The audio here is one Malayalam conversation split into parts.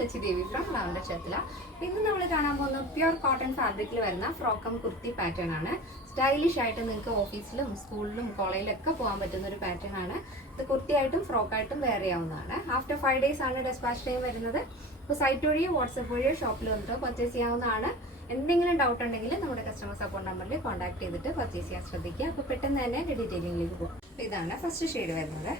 Sachi Devi from lavender Cherthala. ഇന്ന് നമ്മൾ കാണാൻ പോകുന്നത് പ്യുർ കോട്ടൺ ഫാബ്രിക്കിൽ വരുന്ന ഫ്രോക്കം കുർത്തി പാറ്റേൺ ആണ്. സ്റ്റൈലിഷ് ആയിട്ട് നിങ്ങൾക്ക് ഓഫീസിലും സ്കൂളിലും കോളേജിലൊക്കെ പോകാൻ പറ്റുന്ന ഒരു പാറ്റേൺ ആണ്. ഇത് കുർത്തിയായിട്ടും ഫ്രോക്കായിട്ടും വെയർ ചെയ്യാവുന്നതാണ്. ആഫ്റ്റർ 5 days ആണ് ഡെസ്പാച്ച് ടൈം വരുന്നത്. ഇപ്പോൾ സൈറ്റ് വഴിയോ വാട്സപ്പ് വഴിയോ ഷോപ്പിൽ വന്നിട്ടോ പർച്ചേസ് ചെയ്യാവുന്നതാണ്. എന്തെങ്കിലും ഡൗട്ട് ഉണ്ടെങ്കിൽ നമ്മുടെ കസ്റ്റമർ സപ്പോർട്ട് നമ്പറിൽ കോൺടാക്ട് ചെയ്തിട്ട് പർച്ചേസ് ചെയ്യാൻ ശ്രദ്ധിക്കുക. അപ്പോൾ പെട്ടെന്ന് തന്നെ ഡീറ്റെയിലിംഗിലേക്ക് പോകും. ഇതാണ് ഫസ്റ്റ് ഷെയ്ഡ് വരുന്നത്.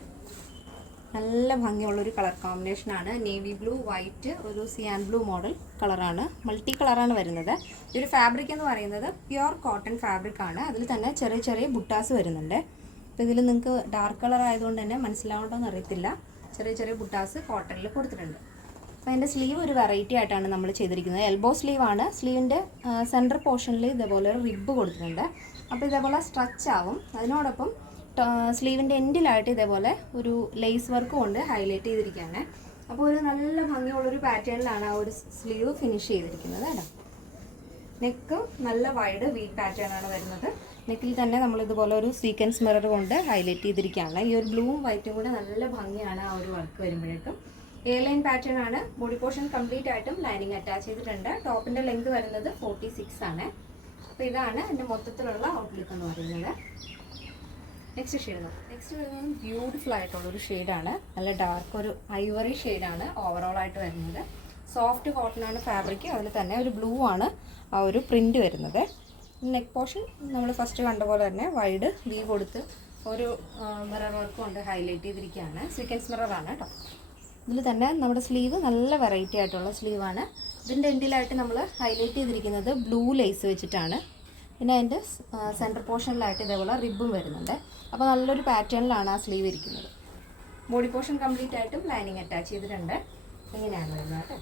നല്ല ഭംഗിയുള്ളൊരു കളർ കോമ്പിനേഷനാണ്. നേവി ബ്ലൂ, വൈറ്റ്, ഒരു സിയാൻ ബ്ലൂ മോഡൽ കളറാണ്. മൾട്ടി കളറാണ് വരുന്നത്. ഈ ഒരു ഫാബ്രിക് എന്ന് പറയുന്നത് പ്യുർ കോട്ടൺ ഫാബ്രിക് ആണ്. അതിൽ തന്നെ ചെറിയ ചെറിയ ബുട്ടാസ് വരുന്നുണ്ട്. അപ്പോൾ ഇതിൽ നിങ്ങൾക്ക് ഡാർക്ക് കളർ ആയതുകൊണ്ട് തന്നെ മനസ്സിലാവണ്ടോന്ന് അറിയത്തില്ല. ചെറിയ ചെറിയ ബുട്ടാസ് കോട്ടണിൽ കൊടുത്തിട്ടുണ്ട്. അപ്പോൾ അതിൻ്റെ സ്ലീവ് ഒരു വെറൈറ്റി ആയിട്ടാണ് നമ്മൾ ചെയ്തിരിക്കുന്നത്. എൽബോ സ്ലീവ് ആണ്. സ്ലീവിൻ്റെ സെൻറ്റർ പോർഷനിൽ ഇതേപോലെ ഒരു റിബ് കൊടുത്തിട്ടുണ്ട്. അപ്പോൾ ഇതേപോലെ സ്ട്രെച്ച് ആവും. അതിനോടൊപ്പം സ്ലീവിൻ്റെ എൻഡിലായിട്ട് ഇതേപോലെ ഒരു ലേസ് വർക്ക് കൊണ്ട് ഹൈലൈറ്റ് ചെയ്തിരിക്കുകയാണ്. അപ്പോൾ ഒരു നല്ല ഭംഗിയുള്ളൊരു പാറ്റേണിലാണ് ആ ഒരു സ്ലീവ് ഫിനിഷ് ചെയ്തിരിക്കുന്നത് കേട്ടോ. നെക്ക് നല്ല വൈഡ് വി പാറ്റേൺ ആണ് വരുന്നത്. നെക്കിൽ തന്നെ നമ്മൾ ഇതുപോലെ ഒരു സീക്വൻസ് മിറർ കൊണ്ട് ഹൈലൈറ്റ് ചെയ്തിരിക്കുകയാണ്. ഈ ഒരു ബ്ലൂവും വൈറ്റും കൂടെ നല്ല ഭംഗിയാണ് ആ ഒരു വർക്ക് വരുമ്പോഴേക്കും. എ ലൈൻ പാറ്റേൺ ആണ്. ബോഡി പോർഷൻ കംപ്ലീറ്റ് ആയിട്ടും ലൈനിങ് അറ്റാച്ച് ചെയ്തിട്ടുണ്ട്. ടോപ്പിൻ്റെ ലെങ്ത് വരുന്നത് 46 ആണ്. അപ്പോൾ ഇതാണ് എൻ്റെ മൊത്തത്തിലുള്ള ഔട്ട്ലുക്ക് എന്ന് പറയുന്നത്. നെക്സ്റ്റ് വരുന്നത് ബ്യൂട്ടിഫുൾ ആയിട്ടുള്ളൊരു ഷെയ്ഡാണ്. നല്ല ഡാർക്ക് ഒരു ഐവറി ഷെയ്ഡാണ് ഓവറോൾ ആയിട്ട് വരുന്നത്. സോഫ്റ്റ് കോട്ടൺ ആണ് ഫാബ്രിക്. അതിൽ തന്നെ ഒരു ബ്ലൂ ആണ് ആ ഒരു പ്രിൻ്റ് വരുന്നത്. നെക്ക് പോർഷൻ നമ്മൾ ഫസ്റ്റ് കണ്ട പോലെ തന്നെ വൈഡ് വി കൊടുത്ത് ഒരു മിറർ വർക്ക് കൊണ്ട് ഹൈലൈറ്റ് ചെയ്തിരിക്കുകയാണ്. സീക്വൻസ് മിററാണ് കേട്ടോ. ഇതിൽ തന്നെ നമ്മുടെ സ്ലീവ് നല്ല വെറൈറ്റി ആയിട്ടുള്ള സ്ലീവാണ്. ഇതിൻ്റെ എൻഡിലായിട്ട് നമ്മൾ ഹൈലൈറ്റ് ചെയ്തിരിക്കുന്നത് ബ്ലൂ ലേസ് വെച്ചിട്ടാണ്. പിന്നെ അതിൻ്റെ സെൻറ്റർ പോർഷനിലായിട്ട് ഇതേപോലെ റിബും വരുന്നുണ്ട്. അപ്പോൾ നല്ലൊരു പാറ്റേണിലാണ് ആ സ്ലീവ് ഇരിക്കുന്നത്. ബോഡി പോർഷൻ കംപ്ലീറ്റ് ആയിട്ടും ലൈനിങ് അറ്റാച്ച് ചെയ്തിട്ടുണ്ട്. ഇങ്ങനെയാണ് വരുന്നത് കേട്ടോ.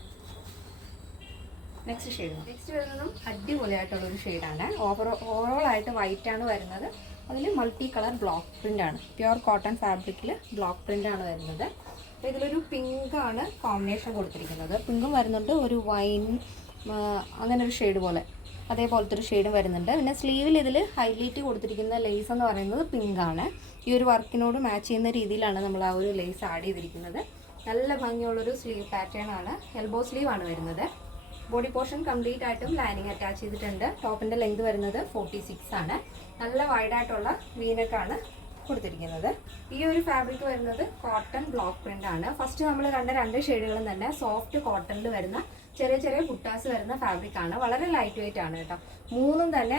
നെക്സ്റ്റ് വരുന്നതും അടിപൊളിയായിട്ടുള്ളൊരു ഷെയ്ഡാണ്. ഓവറോൾ ആയിട്ട് വൈറ്റ് ആണ് വരുന്നത്. അതിൽ മൾട്ടി കളർ ബ്ലോക്ക് പ്രിൻ്റാണ്. പ്യുർ കോട്ടൺ ഫാബ്രിക്കിൽ ബ്ലോക്ക് പ്രിൻ്റാണ് വരുന്നത്. അപ്പോൾ ഇതിലൊരു പിങ്കാണ് കോമ്പിനേഷൻ കൊടുത്തിരിക്കുന്നത്. പിങ്കും വരുന്നുണ്ട്, ഒരു വൈൻ അങ്ങനെ ഒരു ഷെയ്ഡ് പോലെ അതേപോലത്തെ ഒരു ഷെയ്ഡും വരുന്നുണ്ട്. പിന്നെ സ്ലീവിൽ ഇതിൽ ഹൈലൈറ്റ് കൊടുത്തിരിക്കുന്ന ലേസ് എന്ന് പറയുന്നത് പിങ്കാണ്. ഈ ഒരു വർക്കിനോട് മാച്ച് ചെയ്യുന്ന രീതിയിലാണ് നമ്മൾ ആ ഒരു ലേസ് ആഡ് ചെയ്തിരിക്കുന്നത്. നല്ല ഭംഗിയുള്ളൊരു സ്ലീവ് പാറ്റേൺ ആണ്. എൽബോ സ്ലീവ് ആണ് വരുന്നത്. ബോഡി പോർഷൻ കംപ്ലീറ്റ് ആയിട്ടും ലൈനിങ് അറ്റാച്ച് ചെയ്തിട്ടുണ്ട്. ടോപ്പിൻ്റെ ലെങ്ത് വരുന്നത് 46 ആണ്. നല്ല വൈഡായിട്ടുള്ള വീനക്കാണ് കൊടുത്തിരിക്കുന്നത്. ഈ ഒരു ഫാബ്രിക് വരുന്നത് കോട്ടൺ ബ്ലോക്ക് പ്രിൻ്റ് ആണ്. ഫസ്റ്റ് നമ്മൾ കണ്ട 2 ഷെയ്ഡുകളും തന്നെ സോഫ്റ്റ് കോട്ടണിൽ വരുന്ന ചെറിയ ചെറിയ ബുട്ടാസ് വരുന്ന ഫാബ്രിക് ആണ്. വളരെ ലൈറ്റ് വെയിറ്റ് ആണ് കേട്ടോ. മൂന്നും തന്നെ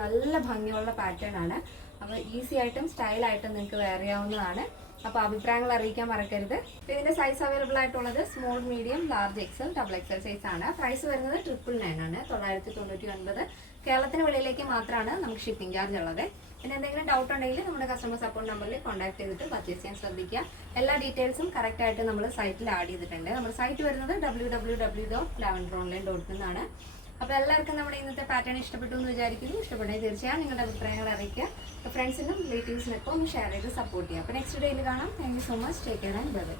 നല്ല ഭംഗിയുള്ള പാറ്റേൺ ആണ്. അപ്പോൾ ഈസി ആയിട്ടും സ്റ്റൈലായിട്ടും നിങ്ങൾക്ക് വെയർ ചെയ്യാവുന്നതാണ്. അപ്പോൾ അഭിപ്രായങ്ങൾ അറിയിക്കാൻ മറക്കരുത്. ഇതിൻ്റെ സൈസ് അവൈലബിൾ ആയിട്ടുള്ളത് small, medium, large, XL, double XL size ആണ്. പ്രൈസ് വരുന്നത് 999 ആണ്. 999. കേരളത്തിന് വെളിയിലേക്ക് മാത്രമാണ് നമുക്ക് ഷിപ്പിംഗ് ചാർജ് ഉള്ളത്. പിന്നെ എന്തെങ്കിലും ഡൗട്ട് ഉണ്ടെങ്കിൽ നമ്മുടെ കസ്റ്റമർ സപ്പോർട്ട് നമ്പറിൽ കോൺടാക്ട് ചെയ്തിട്ട് പർച്ചേസ് ചെയ്യാൻ ശ്രദ്ധിക്കുക. എല്ലാ ഡീറ്റെയിൽസും കറക്റ്റായിട്ട് നമ്മൾ സൈറ്റിൽ ആഡ് ചെയ്തിട്ടുണ്ട്. നമ്മുടെ സൈറ്റ് വരുന്നത് www.lavenderonline.in ആണ്. അപ്പോൾ എല്ലാവർക്കും നമ്മുടെ ഇന്നത്തെ പാറ്റേൺ ഇഷ്ടപ്പെട്ടു എന്ന് വിചാരിക്കുന്നു. ഇഷ്ടപ്പെട്ടെങ്കിൽ തീർച്ചയായും നിങ്ങളുടെ അഭിപ്രായങ്ങൾ അറിയിക്കുക. ഫ്രണ്ട്സിനും റിലേറ്റീവ്സിനൊക്കെ ഒന്ന് ഷെയർ ചെയ്ത് സപ്പോർട്ട് ചെയ്യുക. അപ്പോൾ നെക്സ്റ്റ് ഡേയിൽ കാണാം. Thank you so much. Take care and bye bye.